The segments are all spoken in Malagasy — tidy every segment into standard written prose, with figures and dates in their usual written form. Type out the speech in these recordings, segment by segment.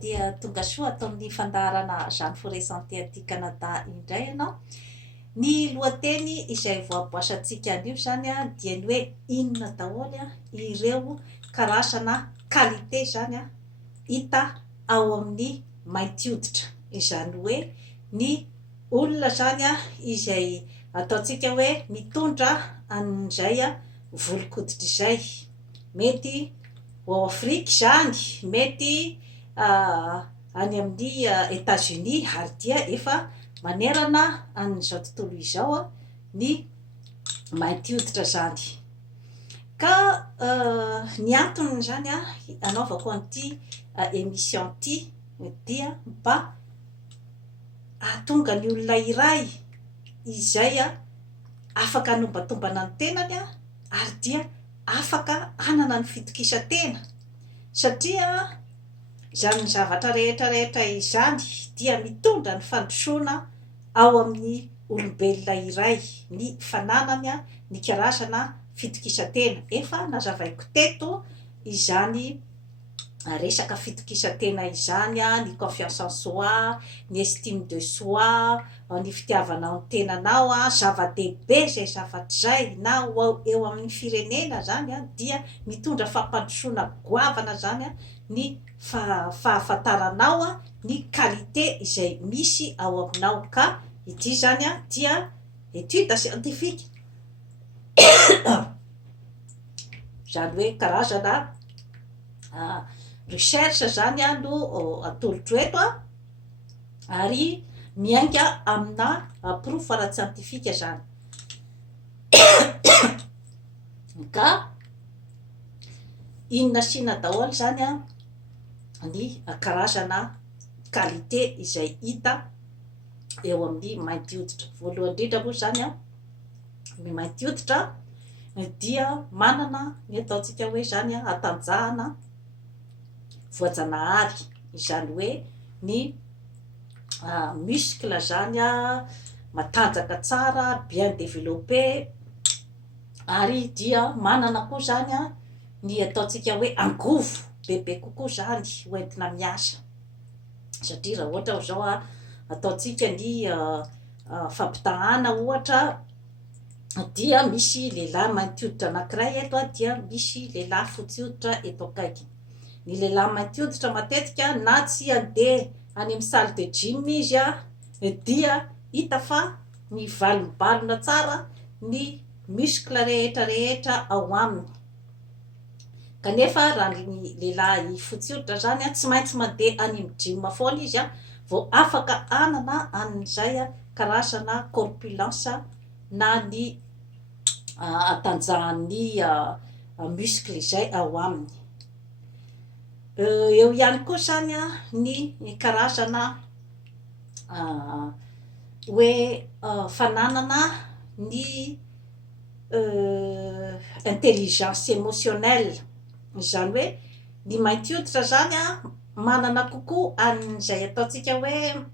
dia tonga soa atao amin'ny fandaharana Jeanne Forest Santé aty Canada indray ianao. Ny lohateny izay voaboasantsika anio zany a dia ny hoe inona daholo ireo karazana qualité zany a hita ao amin'ny mainty hoditra, izany hoe ny olona zany a izay ataontsika hoe mitondra an'izay a volon-koditra izay, mety ao Afrika zany, mety any amin'ny États-Unis, ary dia efa manerana an'izao tontolo izao a ny mainty hoditra zany. Ka ny antony zany a anaovako an'ity émission ty dia mba ahatonga ny olona iray izay a afaka hanombatomana ny tenany a, ary dia afaka hanana ny fitokisantena, satria zany zavatra rehetra izany dia mitondra ny fandrosoana ao amin'ny olombelona iray, ny fananany a ny karazana fitokisantena. Efa nazavaiko teto izany resaka fitokisantena izany a, ny confiance en soi, ny estime de soi, ny fitiavana ny tenanao a, zava-dehibe zay zavatra zay, na eo amin'ny firenena zany a dia mitondra fampandrosoana goavana zany a ny fahafantaranao a ny qualité izay misy ao aminao. Ka ity zany a dia étude scientifique zany hoe karazana recherche zany a no atolotro eto a, ary miainga amina proof ara-tsiantifika zany. Ka inona sina daholo zany a ny karazana qualité izay hita eo amin'ny mainty hoditra. Voalohany indrindra moa zany a, ny mainty hoditra dia manana ny ataontsika hoe zany a hatanjahana voajanahary, izany hoe ny muscle zany a matanjaka tsara, bien développé, ary dia manana koa zany a ny ataontsika hoe angovo bebe kokoa zany hoentina miasa. Satria raha ohatra zao a ataontsika ny fampitahana ohatra, dia misy lehilahy mainty hoditra anankiray eto a, dia misy lehilahy fotsy hoditra eto akaiky. Ny lehilahy mainty hoditra matetika na tsy andeha any amin'ny salle de gym izy a dia hita fa mivalombalona tsara ny muscle rehetra ao aminy. Kanefa raha ny lehilahy fotsy hoditra zany a tsy maintsy mandeha any amin'ny gym foana izy a vao afaka hanana an'izay a karazana corpulence na ny hatanjahan'ny muscle izay ao aminy. Eo ihany koa zany a ny karazana hoe fananana ny intelligence émotionnelle, izany hoe ny mainty hoditra zany a manana kokoa an'izay ataontsika hoe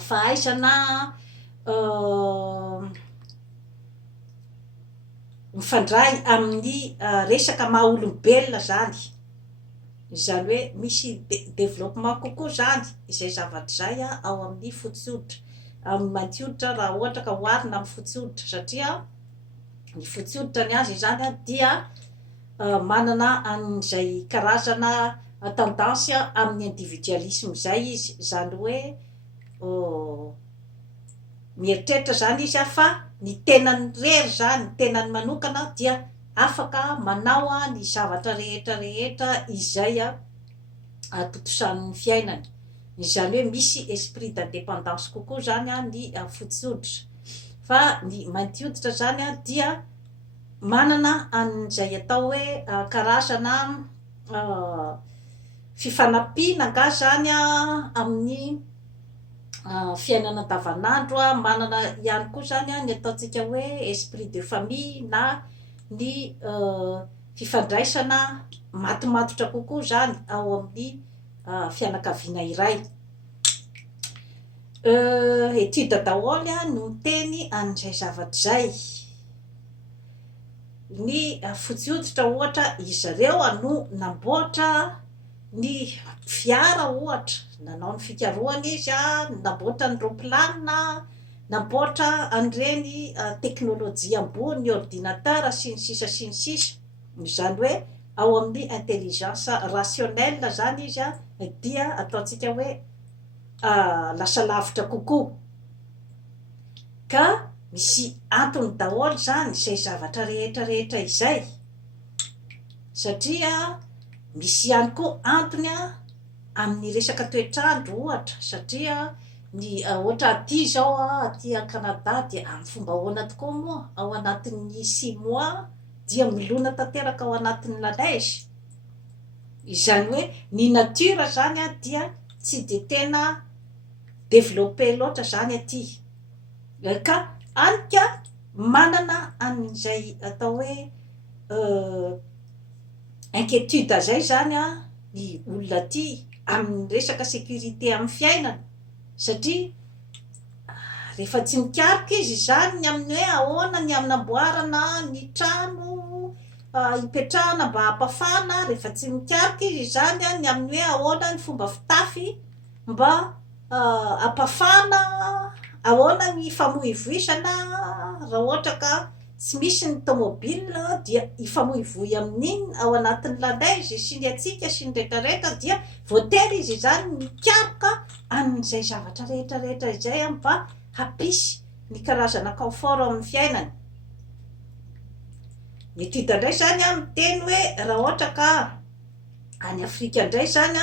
fahaizana mifandray amin'ny resaka maha olombelona zany, izany hoe misy développement kokoa zany izay zavatra zay a ao amin'ny fotsy hoditra, amin'ny mainty hoditra raha ohatra ka oharina amin'ny fotsy hoditra. Satria ny fotsy hoditra ny azy zany a dia manana an'izay karazana tendance amin'ny individualisme zay izy, zany hoe mieritreritra zany izy a fa ny tenany rery zany, ny tenany manokana dia afaka manao ny zavatra rehetra izay atotosan'ny fiainany. Izany hoe misy esprit d'indépendance kokoa zany a ny fotsy hoditra. Fa ny mainty hoditra zany a dia manana an'izay atao hoe karazana fifanampiana nga zany a amin'ny fiainana andavanandro a, manana ihany koa zany a ny ataontsika hoe esprit de famille na ny fifandraisana matomatotra kokoa zany ao amin'ny fianakaviana iray. Étude daholo no teny an'izay zavatra zay. Ny fotsy hoditra ohatra izy ireo no namboatra ny fiara ohatra nanao ny fikarohana izy a, namboatra ny roplanina, namboatra an'ireny teknôlôjia ambony ordinateur sy ny sisa sy ny sisa. Zany hoe ao amin'ny intelligence rationnelle zany izy a, dia ataontsika hoe lasa lavitra kokoa. Ka misy antony daholo zany izay zavatra rehetrarehetra izay, satria misy ihany koa antony amin'ny resaka toetrandro ohatra, satria ny ohatra aty zao aty Canada dia amin'ny fomba ahoana tokoa moa, ao anatin'ny 6 mois dia milona tanteraka ao anatin'ny la neige. Izany hoe ny natiora zany dia tsy de tena développé loatra zany aty, ka anika manana an'izay atao hoe inquiétude zay zany ny olona aty amin'ny resaka sécurité amin'ny fiainana, satria rehefa tsy mikaroka izy zany ny amin'ny hoe ahoana ny aminamboarana ny trano hipetrahana mba hampafana, rehefa tsy mikaroka izy zany ny amin'ny hoe ahoana ny fomba fitafy mba hampafana, ahoana ny famoivoizana raha ohatra ka tsy misy ny tomobile dia hifamoivoy amin'iny ao anatin'ny la neige sy ny atsika sy ny rehetrarehetra, dia voatery izy zany mikaroka amin'izay zavatra rehetrarehetra izay mba hampisy ny karazana confort amin'ny fiainany. Ny étude indray zany miteny hoe raha ohatra ka any Afrika indray zany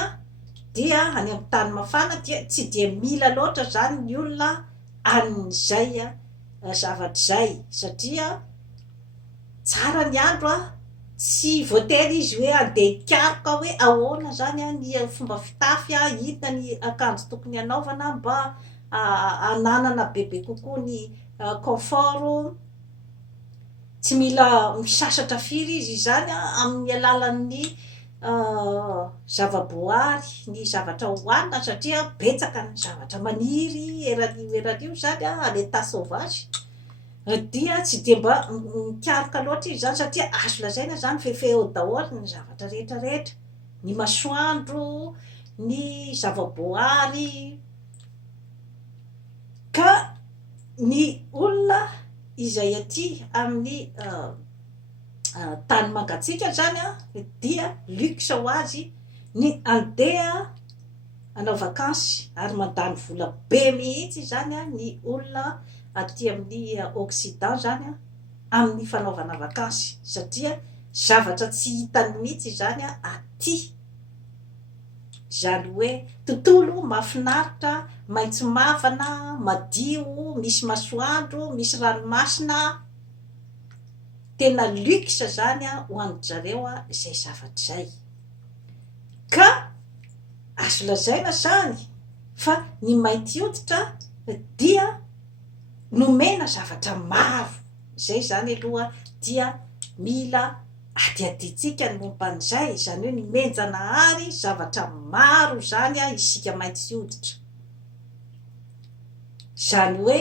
dia any amin'ny tany mafana dia tsy de mila loatra zany ny olona an'izay zavatra zay, satria tsara ny andro tsy voatery izy hoe andeha hikaroka hoe ahoana zany ny fomba fitafy, inona ny akanjo tokony hanaovana mba hananana bebe kokoa ny confort. Tsy mila misasatra firy izy zany amin'ny alalan'ny zavaboary, ny zavatra hohanina, satria betsaka ny zavatra maniry eranio zany à l'état sauvage, dia tsy de mba mikaroka loatra izy zany, satria azo lazaina zany fefeo daholo ny zavatra rehetrarehetra, ny masoandro, ny zavaboary. Ka ny olona izay aty amin'ny tany mangatsika zany dia luxe ho azy ny andeha hanao vakansy ary mandany vola be mihitsy zany ny olona aty amin'ny Occident zany amin'ny fanaovana vakansy, satria zavatra tsy hitany mihitsy zany aty. Zany hoe tontolo mahafinaritra, maitso mavana, madio, misy masoandro, misy ranomasina, tena luxe zany ho an'ny zareo izay zavatra zay. Ka azo lazaina zany fa ny mainty hoditra dia nomena zavatra maro, zay zany aloha dia mila adiaditsika ny momban'izay, zany hoe nomenjanahary zavatra maro zany isika mainty hoditra, zany hoe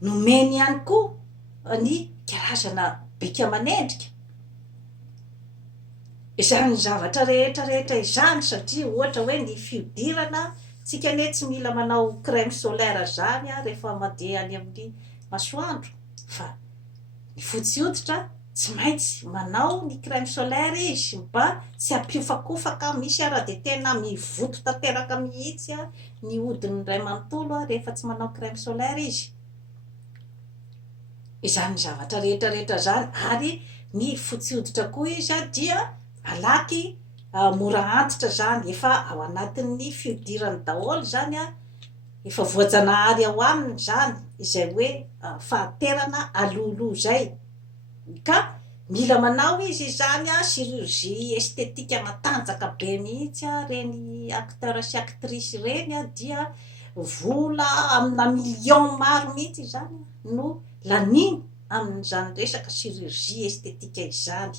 nomeny ihany koa ny karazana bika aman'endrika izany zavatra rehetrarehetra izany, satria ohatra hoe ny fiodirana, tsika anie tsy mila manao crème solaire zany rehefa mandeha any amin'ny masoandro, fa ny fotsy hoditra tsy maintsy manao ny crème solaire izy mba tsy hampifakofaka, misy ara de tena mivoto tanteraka mihitsy ny hodiny ray manontolo rehefa tsy manao crème solaire izy. Izany zavatra rehetrarehetra zany, ary ny fotsy hoditra koa izy dia malaky mora antitra zany, efa ao anatin'ny fiodirany daholo zany efa voajanahary ao aminy zany, izay hoe fahaterana alohaloha zay. Ka mila manao izy zany chirurgie estetika matanjaka be mihitsy reny acteur sy actrice reny dia vola amina million maro mihitsy zany no laniny amin'izany resaka chirurgie estetika izany.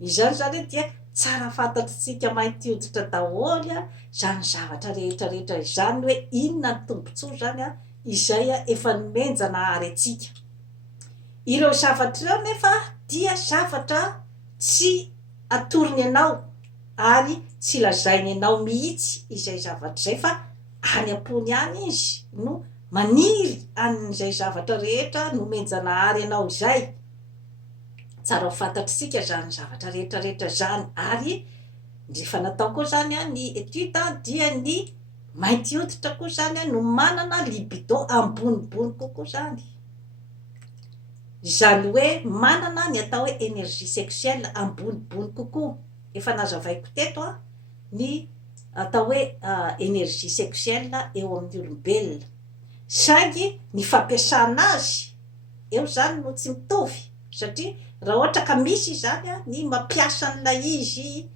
Izany zany dia tsara fantatritsika mainty hoditra daholo zany zavatra rehetrarehetra izany, hoe inona ny tombontsoa zany izay efa nomenjanahary atsika. Ireo zavatra ireo nefa dia zavatra tsy atorony ianao, ary tsy lazainy ianao mihitsy izay zavatra zay fa any am-pony any izy no maniry an'izay zavatra rehetra nomenjanahary ianao izay. Tsara ho fantatritsika zany zavatra rehetrarehetra zany. Ary rehefa natao koa zany a ny etude dia ny mainty hoditra koa zany a no manana libido ambonibony kokoa zany. Zany hoe manana ny atao hoe énergie sexuelle ambonibony kokoa. Efa nazavaiko teto a ny atao hoe énergie sexuelle eo amin'ny olombelona, saingy ny fampiasana azy eo zany no tsy mitovy. Satria raha ohatra ka misy zany a ny mampiasa an'ilay izy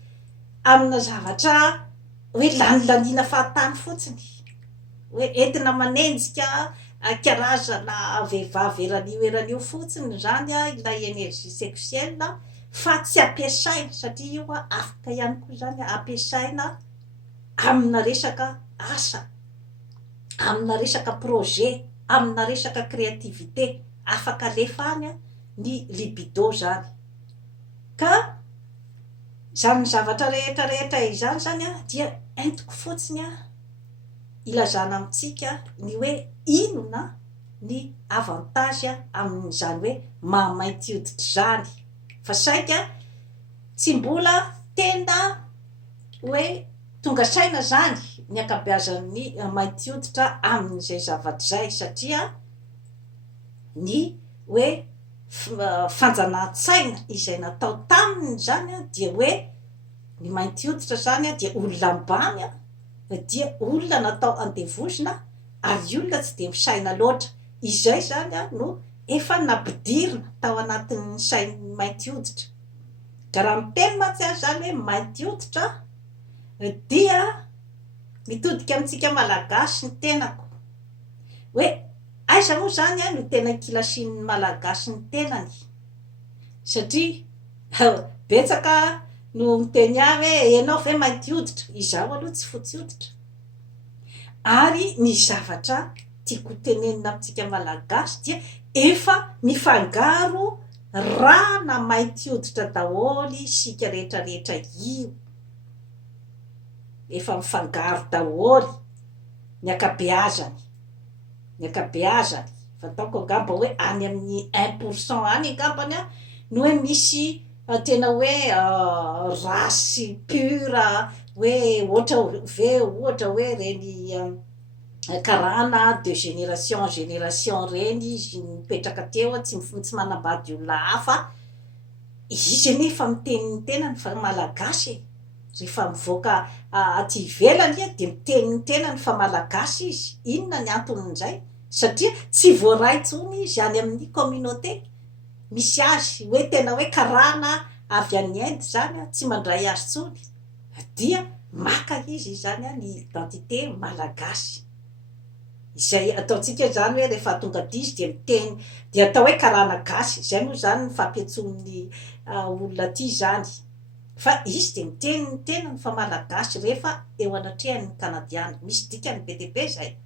amina zavatra hoe lanilaniana fahatany fotsiny, hoe entina manenjika karazana vehivavy eranio fotsiny zany a ilay énergie sexuelle, fa tsy ampiasaina satria io a afaka ihany koa zany ampiasaina amina resaka asa, amina resaka projet, amina resaka créativité, afaka alefany ny libido zany. Ka zany zavatra rehetrarehetra izany zany a dia entiko fotsiny a ilazana amitsika ny hoe inona ny avantage amin'izany hoe mahamainty hoditra zany. Fa saika tsy mbola tena hoe tonga saina zany ny akabeazan'ny mainty hoditra amin'izay zavatra zay, satria ny hoe fanjanahantsaina izay natao taminy zany a dia hoe ny mainty hoditra zany a dia olona ambany a dia olona natao andevozina, ary olona tsy de misaina loatra. Izay zany a no efa napidirina tao anatin'ny sain'ny mainty hoditra. Ka raha miteny mantsy azy zany hoe mainty hoditra dia mitodika amintsika malagasy ny tenako hoe aiza moa zany a no tena kilasin'ny malagasy ny tenany, satria betsaka no miteny ahy hoe ianao ve mainty hoditra, izaho aloha tsy fotsy hoditra. Ary ny zavatra tiako tenenina amintsika malagasy dia efa mifangaro rana mainty hoditra daholy sika rehetrarehetra io, efa mifangaro daholy ny akabeazany, ny akabeazany. Fataoko angamba hoe any amin'ny 1% any angambany a no hoe misy tena hoe rasy pure hoe ohatra hoe reny karana de génération en génération reny izy mipetraka teo tsy manambady olona hafa. Izy nefa miteny tenany fa malagasy rehefa mivoaka aty ivelany de miteny tenany fa malagasy izy. Inona ny anton'izay? Satria tsy voaray intsony izy any amin'ny communauté misy azy hoe tena hoe karana avy any Inde zany a, tsy mandray azy tsony, dia maka izy zany a ny identité malagasy. Izay ataontsika zany hoe rehefa tonga dizy de miteny de atao hoe karana gasy. Zay moa zany ny fampiantsoan'ny olona aty zany, fa izy de miteny ny tenany fa malagasy rehefa eo anatrehan'ny kanadiana. Misy dikany be dia be zay.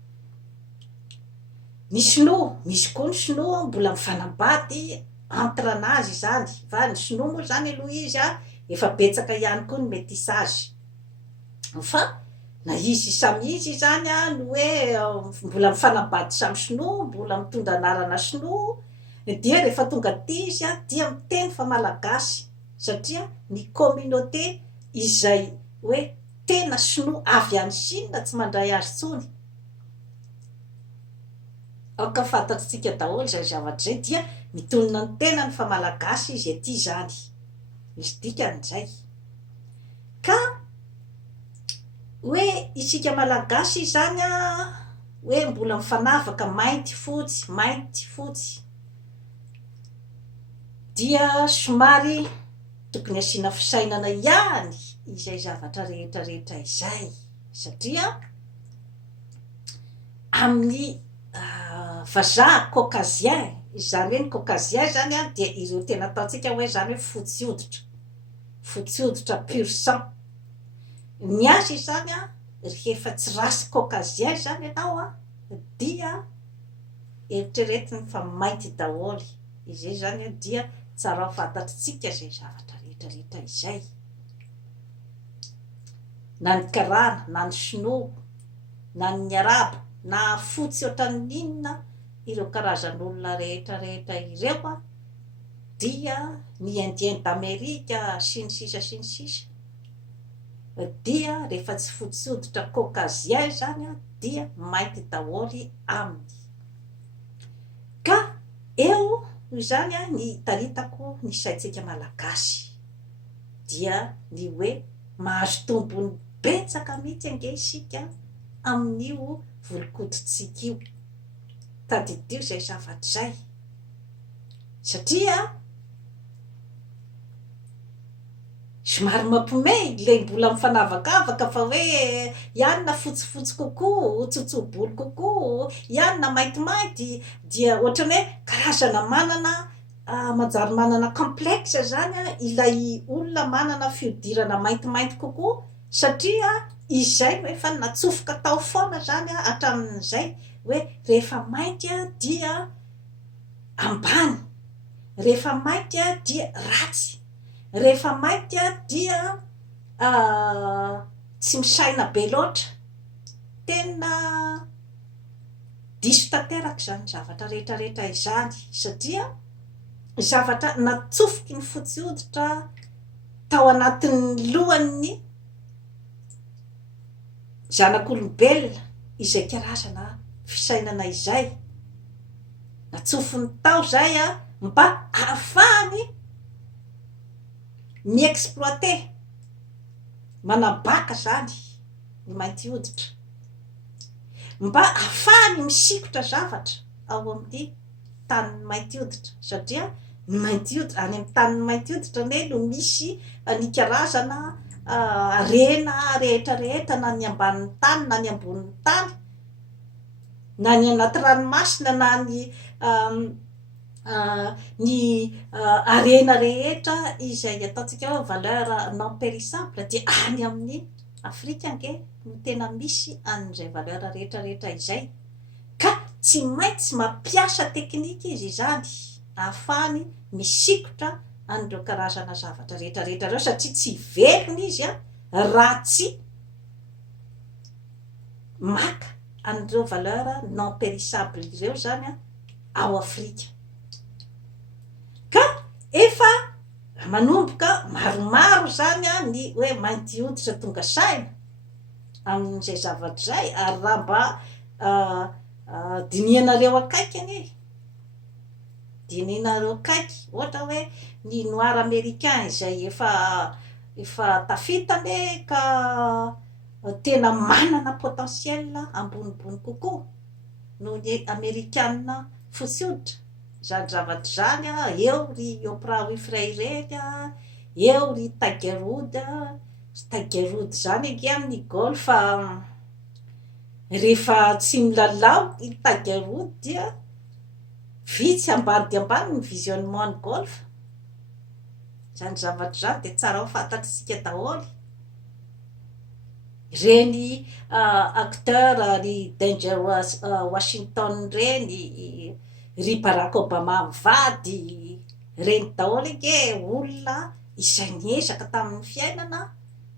Ny sinoa, misy koa ny sinoa mbola mifanambady entre anazy zany, fa ny sinoa moa zany aloha izy a efa betsaka ihany koa ny métissage. Fa na izy samy izy zany a no hoe mbola mifanambady samy sinoa, mbola mitondra anarana sinoa, dia rehefa tonga aty izy a dia miteny fa malagasy, satria ny communauté izay hoe tena sinoa avy any Chine tsy mandray azy tsony. Aoka fantatritsika daholo zay zavatra zay dia mitonona ny tenany fa malagasy izy aty zany. Misy dikan'izay. Ka hoe isika malagasy zany a hoe mbola mifanavaka mainty fotsy dia somary tokony asiana fisainana ihany izay zavatra rehetrarehetra izay, satria amin'ny vazaha caucasien, izany hoe ny caucasien zany a dia ireo tena ataontsika hoe zany hoe fotsy hoditra pur sang. Ny azy zany a rehefa tsy rasy caucasien zany ianao a dia eritreretiny fa mainty daholy. Izay zany a dia tsara ho fantatritsika zay zavatra rehetrarehetra izay. na ny karana na ny sinoa na ny araba na fotsy ohatran'inona ireo karazan'olona rehetrarehetra ireo a dia ny indien d'Amerika sy ny sisa sy ny sisa dia rehefa tsy fotsy hoditra caucasien zany a dia mainty daholy aminy ka eo zany a ny hitaritako ny saintsika malagasy dia ny hoe mahazo tombony betsaka mihitsy ange isika amin'io volokoditsika io tadidio zay zavatra zay satria somary mampiomehy le mbola mifanavakavaka fa hoe ianona fotsifotsy kokoa tsotsobolo kokoa ianona maintimainty dia ohatrany hoe karazana manana manjary manana complexe zany a ilay olona manana fiodirana maintimainty kokoa satria izay hoe efa natsofoka tao foana zany a hatramin'izay hoe rehefa mainty a dia ambany rehefa mainty a dia ratsy rehefa mainty a dia tsy misaina be loatra tena diso tanteraka zany zavatra rehetrarehetra izany satria zavatra natsofoky ny fotsy hoditra tao anatin'ny lohan'ny zanak'olombelona izay karazana fisainana izay natsofony tao zay a mba ahafahany miexploite manabaka zany ny mainty hoditra mba ahafahany misikotra zavatra ao amin'ny tanin'ny mainty hoditra satria ny mainty hoditra any amin'ny tanin'ny mainty hoditra ne no misy ny karazana arena rehetrarehetra na ny ambanin'ny tany na ny ambonin'ny tany na ny anaty ranomasina na ny arena rehetra izay ataontsika hoe valeur non périssable dia any amin'ny Afrika ange no tena misy an'izay valeur rehetrarehetra izay ka tsy maintsy mampiasa teknika izy zany ahafahany misikotra an'ireo karazana zavatra rehetrarehetra reo satria tsy velona izy a raha tsy maka an'ireo valeur non périssable ireo zany a ao Afrika ka efa manomboka maromaro zany a ny hoe mainty hoditra tonga saina amin'izay zavatra zay ary raha mba dinianareo akaiky anie dinianareo akaiky ohatra hoe ny noir américain izay efa tafitany ka tena manana potentiel ambonimbony kokoa noho ny amerikanina fotsy hoditra zany zavatra zany a eo ry Oprah Winfrey reny a eo ry Tiger Woods zany ange amin'ny golf rehefa tsy milalao i Tiger Woods dia vitsy ambany dia ambany ny visionnement ny golf zany zavatra zany dia tsara ho fantatritsika daholo reny acteur ry Denzel Washington reny ry Barack Obama mivady reny daholo ange olona izay niezaka tamin'ny fiainana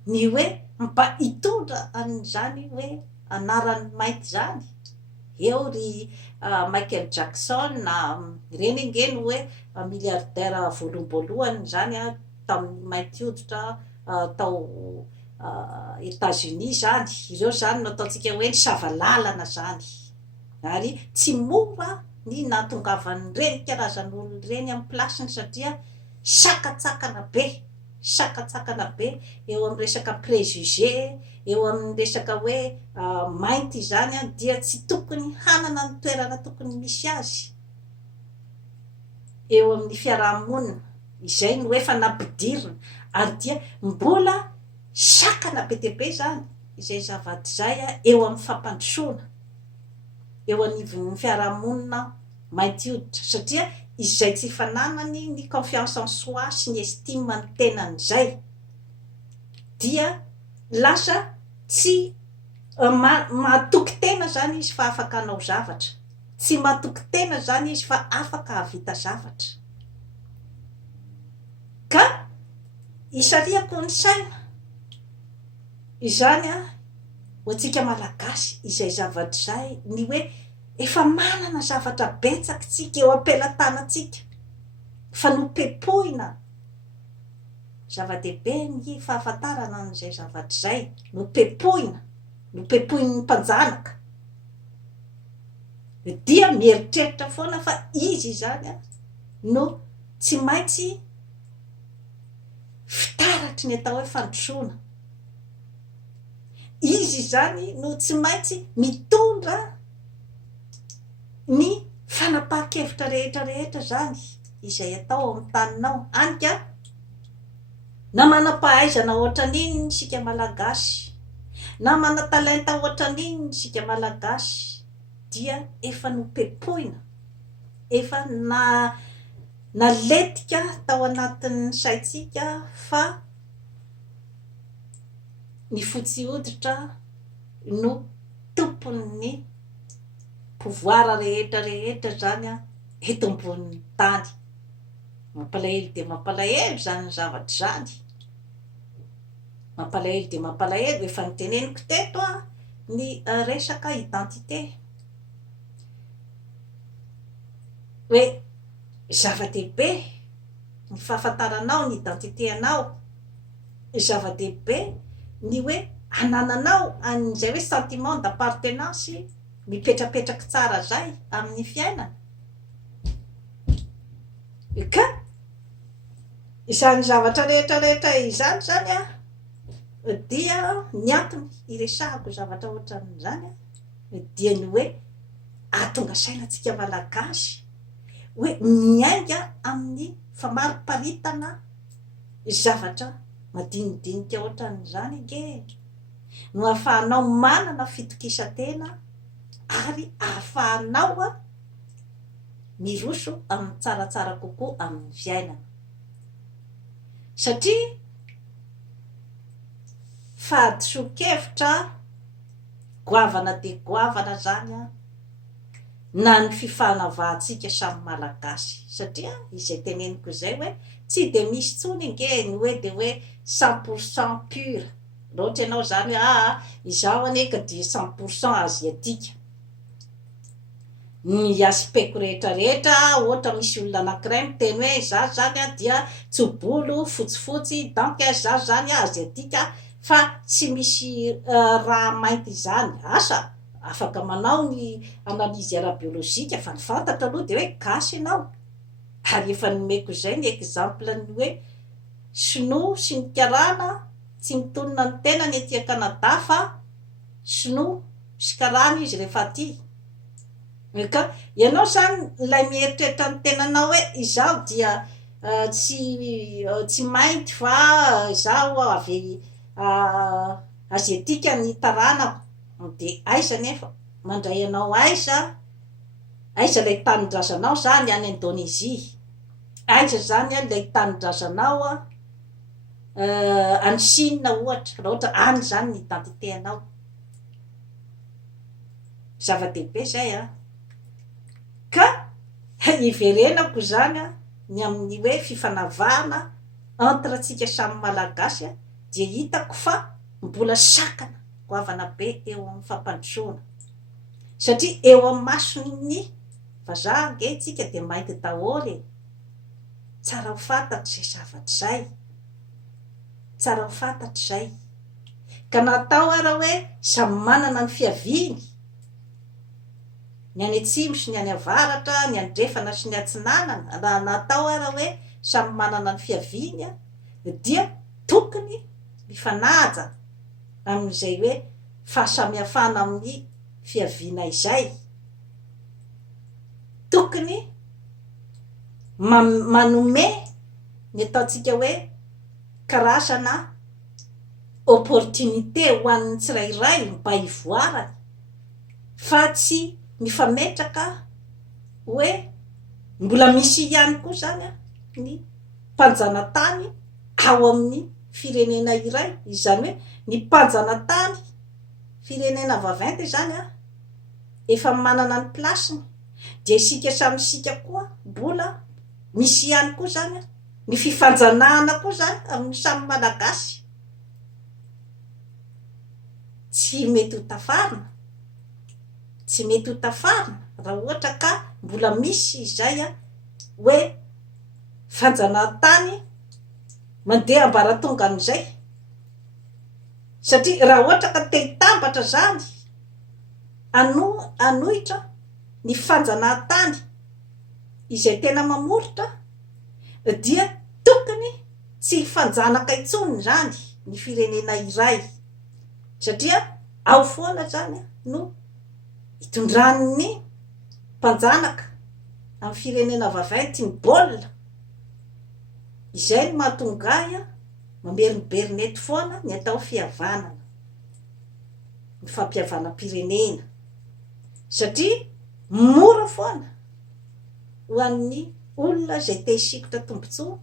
ny hoe mba hitondra an'izany hoe anaran'ny mainty zany eo ry Michael Jackson reny ange no hoe milliardaire voalohany zany a tamin'ny mainty hoditra tao États-Unis zany ireo zany no ataontsika hoe ny savalalana zany ary tsy mora ny nahatongavan'ny reny karazan'olona reny amin'ny plasiny satria sakatsakana be eo amin'ny resaka préjugé eo amin'ny resaka hoe mainty zany a dia tsy tokony hanana ny toerana tokony misy azy eo amin'ny fiarahamonina izay no efa nampidirina ary dia mbola sakana be dia be zany izay zavatra zay a eo amin'ny fampandrosoana eo anivon'ny fiarahamonina mainty hoditra satria izay tsy fananany ny confiance en soi sy ny estime ny tenan'izay dia lasa tsy mahatoky tena zany izy fa afaka hanao zavatra tsy mahatoky tena zany izy fa afaka havita zavatra ka isariako ny saina izany ho antsika malagasy izay zavatra zay ny hoe efa manana zavatra betsaka tsika eo am-pelantanantsika fa nopepohina zava-dehibe ny fahafantarana an'izay zavatra zay nopepohina nopepohin'ny mpanjanaka dia mieritreritra foana fa izy zany no tsy maintsy fitaratry ny atao hoe fandrosoana. Izy zany no tsy maintsy mitondra ny fanapahan-kevitra rehetra zany izay atao amin'ny taninao. Anika na manam-pahaizana ohatran'iny sika malagasy, na mana-talenta ohatran'iny sika malagasy, dia efa nopepohina, efa naletika tao anatin'ny saitsika fa ny fotsy hoditra no tompon'ny pouvoir rehetra zany eto ambonin'ny tany. Mampalahelo dia mampalahelo zany ny zavatra zany, mampalahelo dia mampalahelo. Efa niteneniko teto ny resaka identité hoe zava-dehibe ny fahafantaranao ny identité anao, zava-dehibe ny hoe anananao an'izay hoe sentiment d'appartenance mipetrapetraky tsara zay amin'ny fiainana. Ka izany zavatra rehetra izany zany dia ny antony iresahako zavatra ohatran'izany dia ny hoe ahatonga sainantsika malagasy hoe miainga amin'ny famariparitana zavatra madinidinika ohatran'izany ge no ahafahanao manana fitokisantena ary ahafahanao miroso amin'ny tsaratsara kokoa amin'ny fiainana. Satria fahadiso-kevitra goavana dia goavana zany na ny fifanavahantsika samy malagasy. Satria izay teneniko izay hoe tsy de misy tsony nge ny hoe de hoe 100% pur. Loatra ianao zany izaho aneka dia 100% aziatika. Ny aspectko rehetra ohatra misy olona anankiray miteny hoe za zany dia tsobolo fotsifotsy donc za zany aziatika fa tsy misy raha mainty zany. Asa afaka manao ny analizy ara-biolojika fa ny fantatra aloha de hoe gasy ianao. Ary efa nomeko izay ny exemple ny hoe sinoa sy ny karana tsy mitonona ny tena ny etỳ Kanada fa sinoa sy karana izy rehefa aty. Ka ianao zany ilay mieritreritra ny tenanao hoe izaho dia tsy mainty fa izaho avy aziatika ny taranako. De aiza nefa mandray anao aiza ilay tanindrazanao zany any Indonésie, aiza zany ilay tanindrazanao any Chine ohatra, raha ohatra any zany ny identité anao. Zava-dehibe zay ka iverenako zany ny amin'ny hoe fifanavahana entre atsika samy malagasy dia hitako fa mbola sakana goavana be eo amin'ny fampandrosoana. Satria eo amin'ny masony vazaha nge tsika dia mainty daholo tsara ho fantatry zay zavatra zay, tsara ho fantatry zay. Ka natao ara hoe samy manana ny fiaviany, ny any atsimo sy ny any avaratra, ny andrefana sy ny atsinanana, raha natao ara hoe samy manana ny fiaviany dia tokony mifanaja amin'izay hoe fahasamihafana amin'ny fiaviana izay. Tokony manome ny ataontsika hoe karazana opportunité ho an'ny tsirairay mba hivoarany fa tsy mifametraka hoe mbola misy ihany koa zany ny mpanjanatany ao amin'ny firenena iray. Izany hoe ny mpanjanatany firenena vaventy zany efa manana ny plasiny, dia isika samy sika koa mbola misy ihany koa zany ny fifanjanahana koa zany amin'ny samy malagasy. tsy mety ho tafarina, tsy mety ho tafarina raha ohatra ka mbola misy izay hoe fanjanahantany mandeha ambaratonga an'izay, satria raha ohatra ka te hitambatra zany anohitra ny fanjanahantany izay tena mamoritra, dia tokony tsy fanjanaka intsony zany ny firenena iray, satria ao foana zany no hitondran'ny mpanjanaka amin'ny firenena vaventy ny baolina. Izay no mahatonga mamerimberina eto foana ny atao fihavanana, ny fampihavana-pirenena, satria mora foana ho an'ny olona izay te hisikotra tombotsoa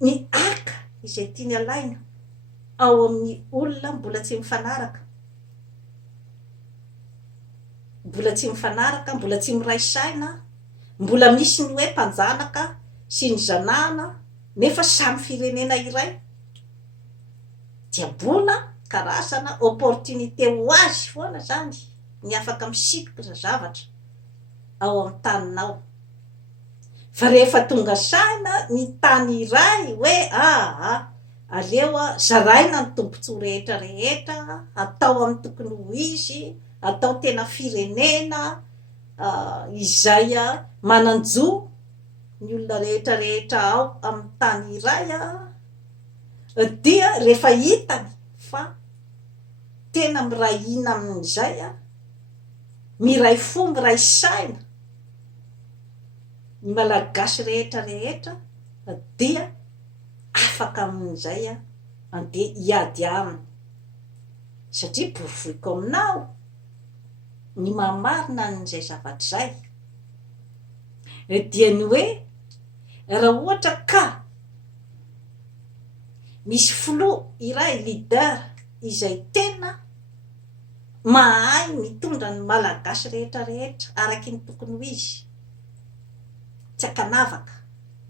ny aka izay tiany alaina ao amin'ny olona mbola tsy mifanaraka, mbola tsy miray saina, mbola misy ny hoe mpanjanaka sy ny zanahana nefa samy firenena iray, dia mbola karazana opportunité ho azy foana zany ny afaka misikotra zavatra ao amin'ny taninao. Fa rehefa tonga saina ny tany iray hoe aleo zaraina ny tombotsoa rehetra rehetra, atao amin'ny tokony ho izy, atao tena firenena izay mananjo ny olona rehetra rehetra ao amin'ny tany iray, dia rehefa hitany fa tena miray hina amin'izay, miray fo miray saina ny malagasy rehetra rehetra, dia afaka amin'izay andeha hiady aminy, satria borivohiko aminao ny mamarina n'izay zavatra zay. Dia ny hoe raha ohatra ka misy filoha iray leader izay tena mahay mitondra ny malagasy rehetra rehetra araky ny tokony ho izy, tsy akanavaka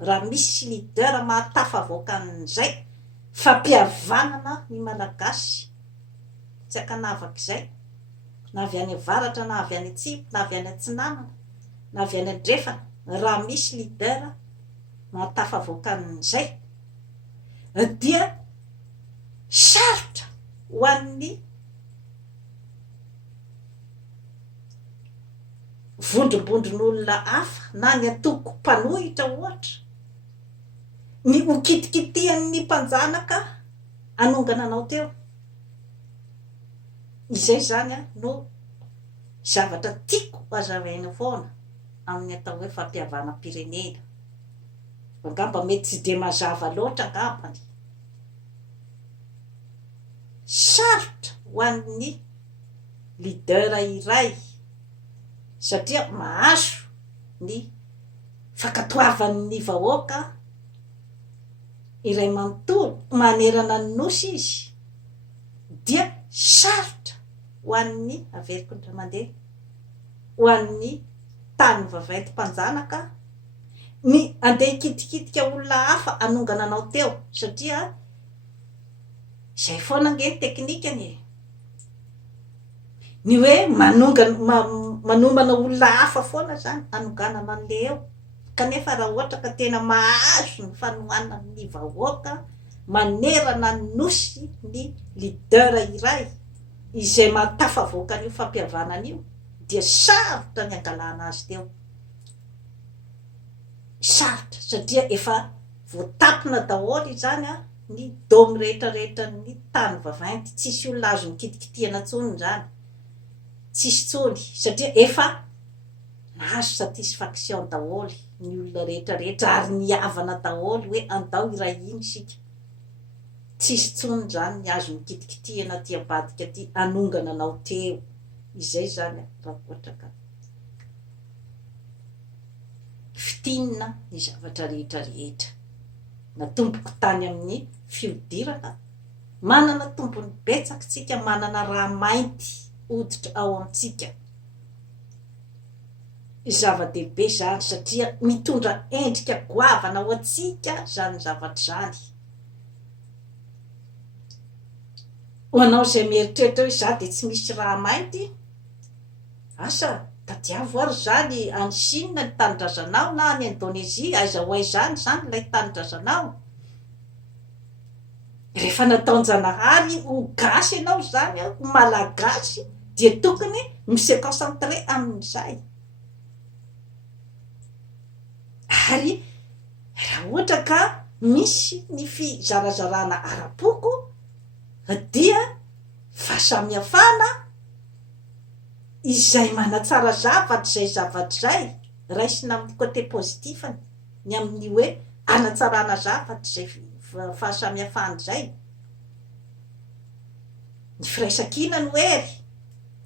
raha misy leader mahatafavoaka an'izay fampihavanana ny malagasy, tsy akanavaka izay, na avy any avaratra, na avy any atsimo, na avy any atsinanana, na avy any andrefana, raha misy leader mahatafavoaka an'izay, dia sarotra ho an'ny vondrombondron'olona hafa na ny atoko mpanohitra ohatra ny ho kitikitihan'ny mpanjanaka anongana anao teo. Izay zany no zavatra tiako hazavaina foana amin'ny atao hoe fampihavana-pirenena. Angamba mety tsy de mazava loatra angambany, sarotra ho an'ny leader iray satria mahazo ny fankatoavan'ny vahoaka iray manontolo manerana ny nosy izy, dia sarotra ho an'ny averiko ndra mandeha ho an'ny tany vaventy mpanjanaka ny andeha ikitikitika olona hafa anongana anao teo, satria izay foana nge ny teknikany, ny hoe manomana olona hafa foana zany anonganana an'le eo. Kanefa raha ohatra ka tena mahazo ny fanohanana ny vahoaka, manerana ny nosy ny leader iray izay mahatafavoaka an'io fampihavanana io, dia sarotra ny angalana azy teo, sarotra, satria efa voatapina daholo zany ny domy rehetra rehetra ny tany vaventy, tsisy olona azo nikitikitihana tsony zany, tsisy tsony, satria efa nahazo satisfaction daholo ny olona rehetra rehetra ary ny havana daholo hoe andao iray iny sika, tsisy tsony zany ny azo nikitikitihana ty ambadika ty anongana anao teo. Izay zany raha ohatra ka fitinina ny zavatra rehetra rehetra natomboko tany amin'ny fiodirana, manana tombony betsaka tsika, manana raha mainty oditra ao amintsika, zava-dehibe zany satria mitondra endrika goavana ho atsika zany zavatra zany. ho anao zay mieritreritra hoe za de tsy misy raha mainty, asa tadiavo ary zany any Chine ny tanindrazanao na any Indonezia aiza ho aizany zany lay tanindrazanao, rehefa nataon-janahary ho gasy ianao zany ho malagasy dia tokony mise concentré amin'izay. Ary raha ohatra ka misy ny fizarazarana ara-poko dia fahasamihafana izay manatsara zavatra zay zavatra zay raisina amin'ny côté positifany ny amin'ny hoe anatsarana zavatra zay fahasamihafana zay, ny firaisakina no ery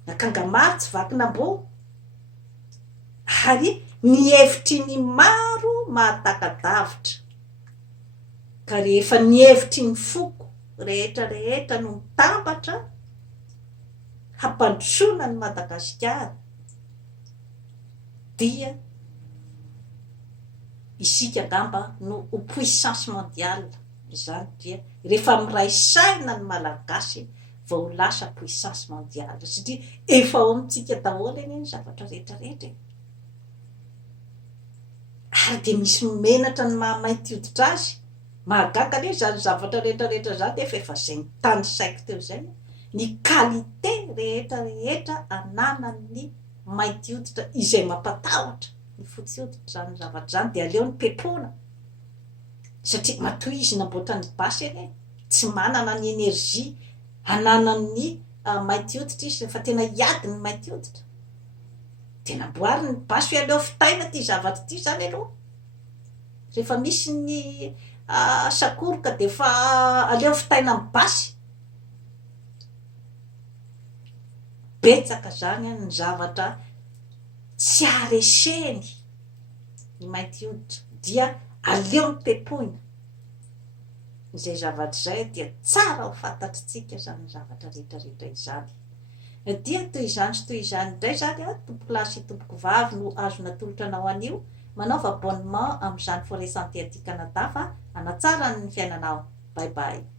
nakanga-maro tsy vakinam-bo, ary ny hevitry ny maro mahatakadavitra, ka rehefa ny hevitry ny foko rehetra no mitambatra hampandrosoana ny Madagasikara dia isika angamba no ho puissance mondiale zany, dia rehefa miray saina ny malagasy vao ho lasa puissance mondiale satria efa ao amintsika daholo eny ny zavatra rehetrarehetra. Ary de misy menatra ny mahamainty hoditra azy mahagaga le zany zavatra rehetrarehetra zany de efa zay ny tany saiko teo zay ny qualité rehetrarehetra ananan'ny mainty hoditra izay mampatahotra ny fotsy hoditra zany zavatra zany, de aleo ny pepona satria matoy izy namboatra ny basy eny tsy manana ny energie ananan'ny mainty hoditra izy fa tena hiady ny mainty hoditra, de namboary ny basy hoe aleo fitaina ty zavatra ty zany aloha, rehefa misy ny sakoroka de fa aleo fitaina amin'ny basy. Betsaka zany ny zavatra tsy areseny ny mainty hoditra dia aleo ny pepoina, izay zavatra zay dia tsara ho fantatritsika zany zavatra rehetrarehetra izany. Dia toy izany sy toy izany indray zany tompoko lahy sy tompoko vavy no azo natolotra anao anio manaova abonnement amin'izany forêt santé aty Canada fa hanatsara ny fiainanao. Bye bye.